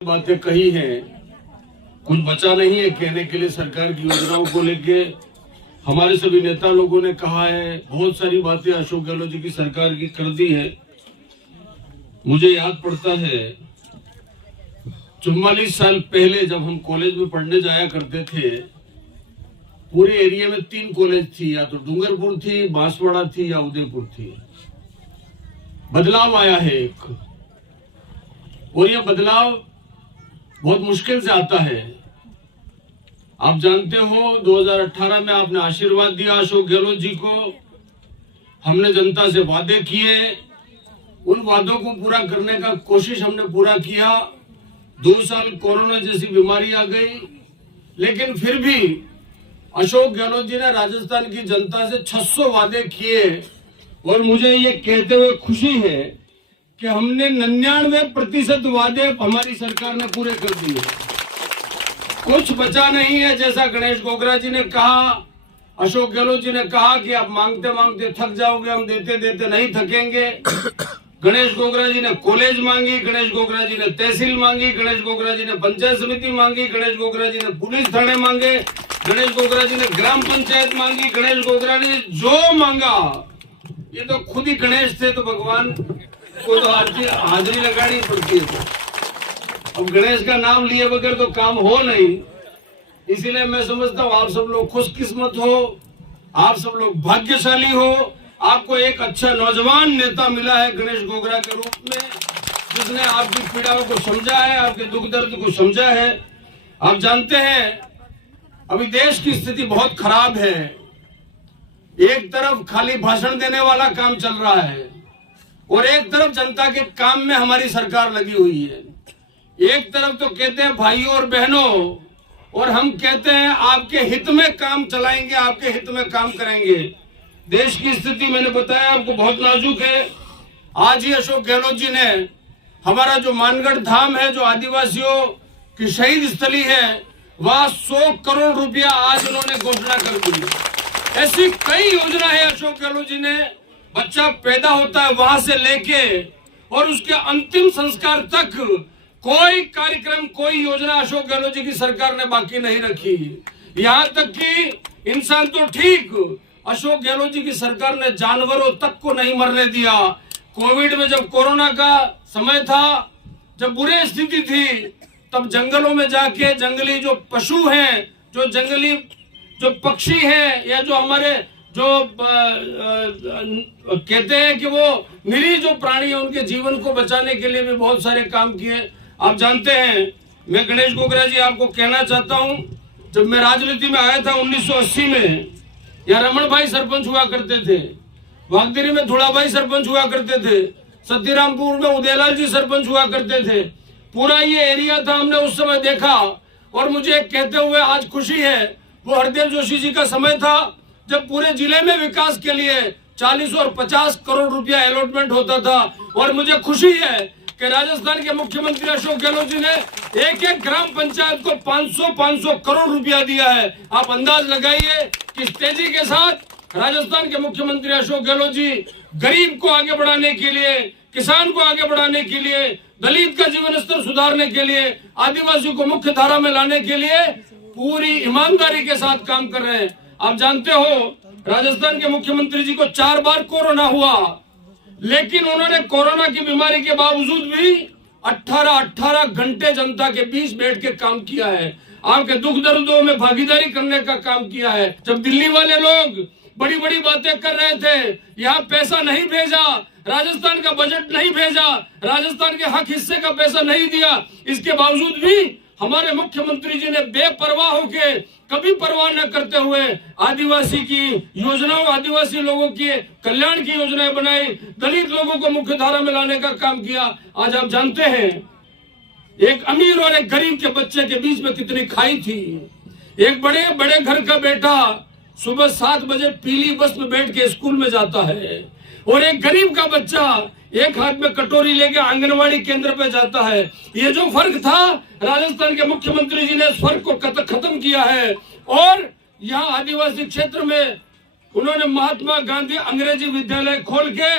बातें कही हैं, कुछ बचा नहीं है कहने के लिए। सरकार की योजनाओं को लेके हमारे सभी नेता लोगों ने कहा है, बहुत सारी बातें अशोक गहलोत जी की सरकार की कर दी है। मुझे याद पड़ता है 44 साल पहले जब हम कॉलेज में पढ़ने जाया करते थे, पूरे एरिया में 3 कॉलेज थी, या तो डूंगरपुर थी, बांसवाड़ा थी या उदयपुर थी। बदलाव आया है एक, और यह बदलाव बहुत मुश्किल से आता है। आप जानते हो 2018 में आपने आशीर्वाद दिया अशोक गहलोत जी को। हमने जनता से वादे किए, उन वादों को पूरा करने का कोशिश हमने पूरा किया। 2 साल कोरोना जैसी बीमारी आ गई, लेकिन फिर भी अशोक गहलोत जी ने राजस्थान की जनता से 600 वादे किए, और मुझे ये कहते हुए खुशी है कि हमने 99% वादे हमारी सरकार ने पूरे कर दिए। कुछ बचा नहीं है। जैसा गणेश गोगरा जी ने कहा, अशोक गहलोत जी ने कहा कि आप मांगते मांगते थक जाओगे, हम देते देते नहीं थकेंगे। गणेश गोगरा जी ने कॉलेज मांगी, गणेश गोगरा जी ने तहसील मांगी, गणेश गोगरा जी ने पंचायत समिति मांगी, गणेश गोगरा जी ने पुलिस थाने मांगे, गणेश गोगरा जी ने ग्राम पंचायत मांगी। गणेश गोगरा ने जो मांगा, ये तो खुद ही गणेश थे, तो भगवान को तो हाजिरी लगानी पड़ती है। अब गणेश का नाम लिए बगैर तो काम हो नहीं। इसीलिए मैं समझता हूँ आप सब लोग खुशकिस्मत हो, आप सब लोग भाग्यशाली हो। आपको एक अच्छा नौजवान नेता मिला है गणेश गोगरा के रूप में, जिसने आपकी पीड़ाओं को समझा है, आपके दुख दर्द को समझा है। आप जानते हैं अभी देश की स्थिति बहुत खराब है। एक तरफ खाली भाषण देने वाला काम चल रहा है, और एक तरफ जनता के काम में हमारी सरकार लगी हुई है। एक तरफ तो कहते हैं भाइयों और बहनों, और हम कहते हैं आपके हित में काम चलाएंगे, आपके हित में काम करेंगे। देश की स्थिति मैंने बताया आपको बहुत नाजुक है। आज ही अशोक गहलोत जी ने हमारा जो मानगढ़ धाम है, जो आदिवासियों की शहीद स्थली है, वहां 100 करोड़ रुपया आज उन्होंने घोषणा कर दी। ऐसी कई योजना है अशोक गहलोत जी ने। बच्चा पैदा होता है वहां से लेके और उसके अंतिम संस्कार तक कोई कार्यक्रम, कोई योजना अशोक गहलोत जी की सरकार ने बाकी नहीं रखी। यहाँ तक कि इंसान तो ठीक, अशोक गहलोत जी की सरकार ने जानवरों तक को नहीं मरने दिया। कोविड में जब कोरोना का समय था, जब बुरी स्थिति थी, तब जंगलों में जाके जंगली जो पशु हैं, जो जंगली जो पक्षी हैं, या जो हमारे जो कहते हैं कि वो निरीह जो प्राणी है, उनके जीवन को बचाने के लिए भी बहुत सारे काम किए। आप जानते हैं, मैं गणेश गोगरा जी आपको कहना चाहता हूं, जब मैं राजनीति में आया था 1980 में, यहाँ रमन भाई सरपंच हुआ करते थे, वागदेरी में धुड़ा भाई सरपंच हुआ करते थे, सतीरामपुर में उदयलाल जी सरपंच हुआ करते थे। पूरा ये एरिया था, हमने उस समय देखा। और मुझे कहते हुए आज खुशी है, वो हरदेव जोशी जी का समय था जब पूरे जिले में विकास के लिए 40 और 50 करोड़ रुपया अलॉटमेंट होता था। और मुझे खुशी है कि राजस्थान के मुख्यमंत्री अशोक गहलोत जी ने एक एक ग्राम पंचायत को 500 करोड़ रुपया दिया है। आप अंदाज लगाइए किस तेजी के साथ राजस्थान के मुख्यमंत्री अशोक गहलोत जी गरीब को आगे बढ़ाने के लिए, किसान को आगे बढ़ाने के लिए, दलित का जीवन स्तर सुधारने के लिए, आदिवासियों को मुख्य धारा में लाने के लिए पूरी ईमानदारी के साथ काम कर रहे हैं। आप जानते हो राजस्थान के मुख्यमंत्री जी को 4 बार कोरोना हुआ, लेकिन उन्होंने कोरोना की बीमारी के बावजूद भी 18 घंटे जनता के बीच बैठ के काम किया है। आपके दुख दर्दों में भागीदारी करने का काम किया है। जब दिल्ली वाले लोग बड़ी बड़ी बातें कर रहे थे, यहाँ पैसा नहीं भेजा, राजस्थान का बजट नहीं भेजा, राजस्थान के हक हिस्से का पैसा नहीं दिया, इसके बावजूद भी हमारे मुख्यमंत्री जी ने बेपरवाह होके, कभी परवाह न करते हुए आदिवासी की योजनाओं, आदिवासी लोगों के कल्याण की योजनाएं बनाई, दलित लोगों को मुख्य धारा में लाने का काम किया। आज आप जानते हैं एक अमीर और एक गरीब के बच्चे के बीच में कितनी खाई थी। एक बड़े बड़े घर का बेटा सुबह 7 बजे पीली बस में बैठ के स्कूल में जाता है, और एक गरीब का बच्चा एक हाथ में कटोरी लेके आंगनवाड़ी केंद्र पे जाता है। ये जो फर्क था, राजस्थान के मुख्यमंत्री जी ने इस फर्क को खत्म किया है। और यहाँ आदिवासी क्षेत्र में उन्होंने महात्मा गांधी अंग्रेजी विद्यालय खोल के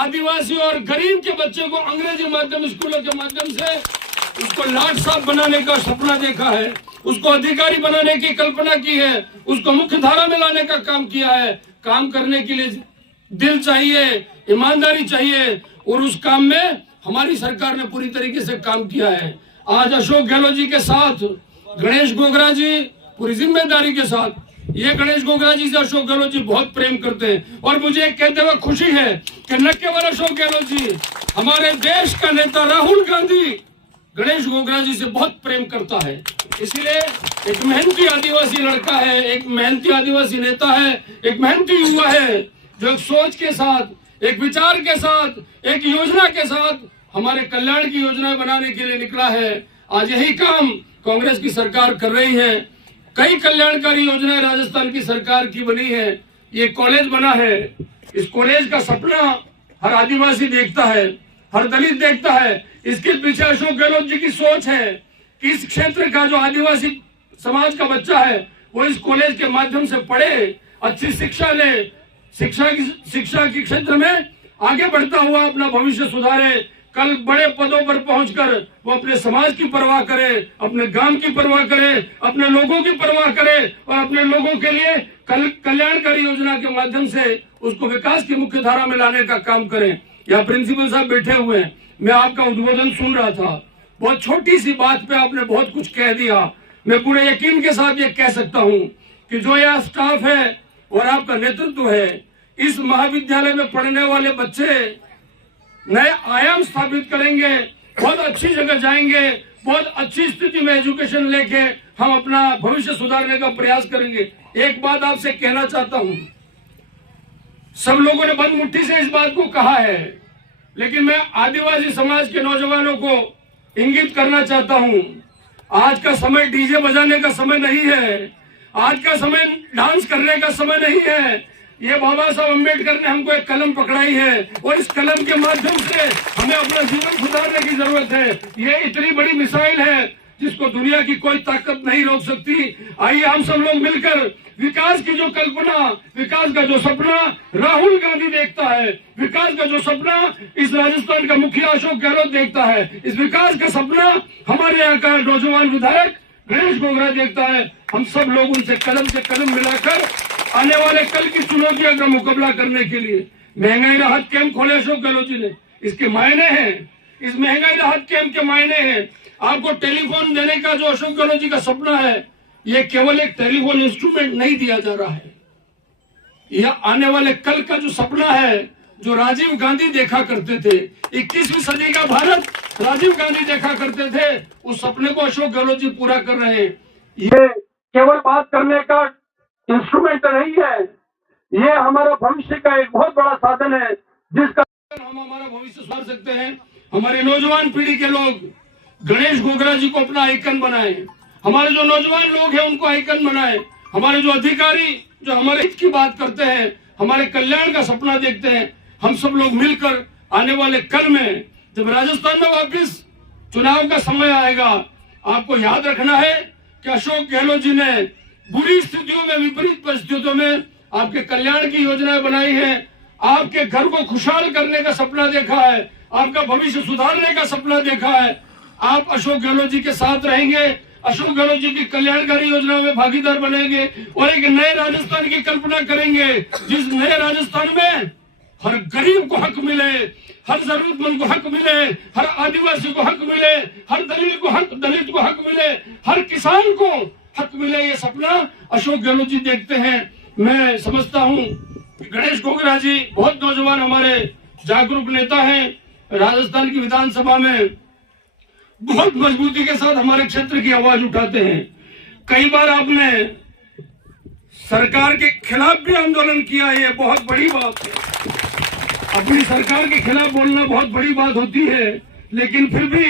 आदिवासी और गरीब के बच्चे को अंग्रेजी माध्यम स्कूलों के माध्यम से उसको लाट साहब बनाने का सपना देखा है, उसको अधिकारी बनाने की कल्पना की है, उसको मुख्य धारा में लाने का काम किया है। काम करने के लिए दिल चाहिए, ईमानदारी चाहिए, और उस काम में हमारी सरकार ने पूरी तरीके से काम किया है। आज अशोक गहलोत जी के साथ गणेश गोगरा जी पूरी जिम्मेदारी के साथ, ये गणेश गोगरा जी से अशोक गहलोत जी बहुत प्रेम करते हैं, और मुझे कहते हुए खुशी है कि न केवल अशोक गहलोत जी, हमारे देश का नेता राहुल गांधी गणेश गोगरा जी से बहुत प्रेम करता है। इसलिए एक मेहनती आदिवासी लड़का है, एक मेहनती आदिवासी नेता है, एक मेहनती युवा है, जो एक सोच के साथ, एक विचार के साथ, एक योजना के साथ हमारे कल्याण की योजनाएं बनाने के लिए निकला है। आज यही काम कांग्रेस की सरकार कर रही है। कई कल्याणकारी योजनाएं राजस्थान की सरकार की बनी है। ये कॉलेज बना है, इस कॉलेज का सपना हर आदिवासी देखता है, हर दलित देखता है। इसके पीछे अशोक गहलोत जी की सोच है कि इस क्षेत्र का जो आदिवासी समाज का बच्चा है वो इस कॉलेज के माध्यम से पढ़े, अच्छी शिक्षा ले, शिक्षा के क्षेत्र में आगे बढ़ता हुआ अपना भविष्य सुधारे, कल बड़े पदों पर पहुंचकर वो अपने समाज की परवाह करे, अपने गांव की परवाह करे, अपने लोगों की परवाह करे, और अपने लोगों के लिए कल्याणकारी योजना के माध्यम से उसको विकास की मुख्य धारा में लाने का काम करें। यहाँ प्रिंसिपल साहब बैठे हुए हैं, मैं आपका उद्बोधन सुन रहा था, बहुत छोटी सी बात पे आपने बहुत कुछ कह दिया। मैं पूरे यकीन के साथ ये कह सकता हूँ कि जो यहाँ स्टाफ है और आपका नेतृत्व है, इस महाविद्यालय में पढ़ने वाले बच्चे नए आयाम स्थापित करेंगे, बहुत अच्छी जगह जाएंगे, बहुत अच्छी स्थिति में एजुकेशन लेके हम अपना भविष्य सुधारने का प्रयास करेंगे। एक बात आपसे कहना चाहता हूं, सब लोगों ने बंद मुट्ठी से इस बात को कहा है, लेकिन मैं आदिवासी समाज के नौजवानों को इंगित करना चाहता हूं, आज का समय डीजे बजाने का समय नहीं है, आज का समय डांस करने का समय नहीं है। ये बाबा साहब अम्बेडकर ने हमको एक कलम पकड़ाई है, और इस कलम के माध्यम से हमें अपना जीवन सुधारने की जरूरत है। ये इतनी बड़ी मिसाइल है जिसको दुनिया की कोई ताकत नहीं रोक सकती। आइए हम सब लोग मिलकर विकास की जो कल्पना, विकास का जो सपना राहुल गांधी देखता है, विकास का जो सपना इस राजस्थान का मुखिया अशोक गहलोत देखता है, इस विकास का सपना हमारे यहाँ का नौजवान विधायक गणेश गोगरा देखता है। हम सब लोग उनसे कदम से कदम मिलाकर आने वाले कल की चुनौतियों का मुकाबला करने के लिए महंगाई राहत कैंप खोले अशोक गहलोत जी ने। इसके मायने हैं, इस महंगाई राहत कैंप के मायने हैं, आपको टेलीफोन देने का जो अशोक गहलोत जी का सपना है, ये केवल एक टेलीफोन इंस्ट्रूमेंट नहीं दिया जा रहा है, यह आने वाले कल का जो सपना है, जो राजीव गांधी देखा करते थे, 21वीं सदी का भारत राजीव गांधी देखा करते थे, उस सपने को अशोक गहलोत जी पूरा कर रहे हैं। ये केवल बात करने का इंस्ट्रूमेंट नहीं है, ये हमारा भविष्य का एक बहुत बड़ा साधन है, जिसका हम हमारा भविष्य सुधार सकते हैं। हमारी नौजवान पीढ़ी के लोग गणेश गोगरा जी को अपना आइकन बनाए, हमारे जो नौजवान लोग हैं उनको आइकन बनाए, हमारे जो अधिकारी जो हमारे हित की बात करते हैं, हमारे कल्याण का सपना देखते हैं, हम सब लोग मिलकर आने वाले कल में जब राजस्थान में वापिस चुनाव का समय आएगा, आपको याद रखना है कि अशोक गहलोत जी ने बुरी स्थितियों में, विपरीत परिस्थितियों में आपके कल्याण की योजनाएं बनाई है, आपके घर को खुशहाल करने का सपना देखा है, आपका भविष्य सुधारने का सपना देखा है। आप अशोक गहलोत जी के साथ रहेंगे, अशोक गहलोत जी की कल्याणकारी योजनाओं में भागीदार बनेंगे, और एक नए राजस्थान की कल्पना करेंगे, जिस नए राजस्थान में हर गरीब को हक मिले, हर जरूरतमंद को हक मिले, हर आदिवासी को हक मिले, हर दलित को हक मिले, हर किसान को हक मिले। ये सपना अशोक गहलोत जी देखते हैं। मैं समझता हूं कि गणेश गोगरा जी बहुत नौजवान हमारे जागरूक नेता हैं, राजस्थान की विधानसभा में बहुत मजबूती के साथ हमारे क्षेत्र की आवाज उठाते हैं। कई बार आपने सरकार के खिलाफ भी आंदोलन किया, ये बहुत बड़ी बात है। अपनी सरकार के खिलाफ बोलना बहुत बड़ी बात होती है, लेकिन फिर भी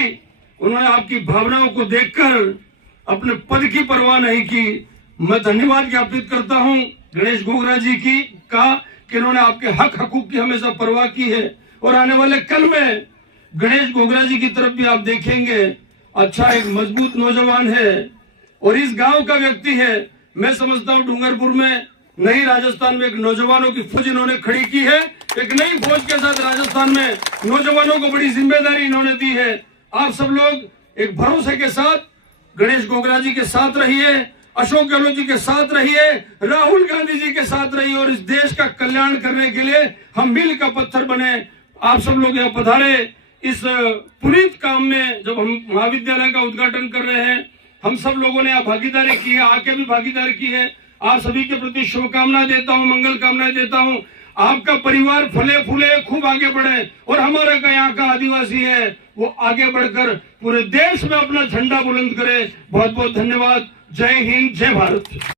उन्होंने आपकी भावनाओं को देखकर अपने पद की परवाह नहीं की। मैं धन्यवाद ज्ञापित करता हूं गणेश गोगरा जी की कि इन्होंने आपके हक हकूक की हमेशा परवाह की है, और आने वाले कल में गणेश गोगरा जी की तरफ भी आप देखेंगे। अच्छा, एक मजबूत नौजवान है और इस गांव का व्यक्ति है। मैं समझता हूं डूंगरपुर में नई राजस्थान में एक नौजवानों की फौज इन्होंने खड़ी की है, एक नई फौज के साथ राजस्थान में नौजवानों को बड़ी जिम्मेदारी इन्होंने दी है। आप सब लोग एक भरोसे के साथ गणेश गोगरा जी के साथ रहिए, अशोक गहलोत जी के साथ रहिए, राहुल गांधी जी के साथ रहिए और इस देश का कल्याण करने के लिए हम मील का पत्थर बने। आप सब लोग यहाँ पधारे इस पुनीत काम में। जब हम महाविद्यालय का उद्घाटन कर रहे हैं, हम सब लोगों ने यहाँ भागीदारी की है, आके भी भागीदारी की है। आप सभी के प्रति शुभकामनाएं देता हूँ, मंगल कामनाएं देता हूँ। आपका परिवार फले फूले, खूब आगे बढ़े और हमारा यहाँ का आदिवासी है वो आगे बढ़कर पूरे देश में अपना झंडा बुलंद करे। बहुत बहुत धन्यवाद। जय हिंद, जय भारत।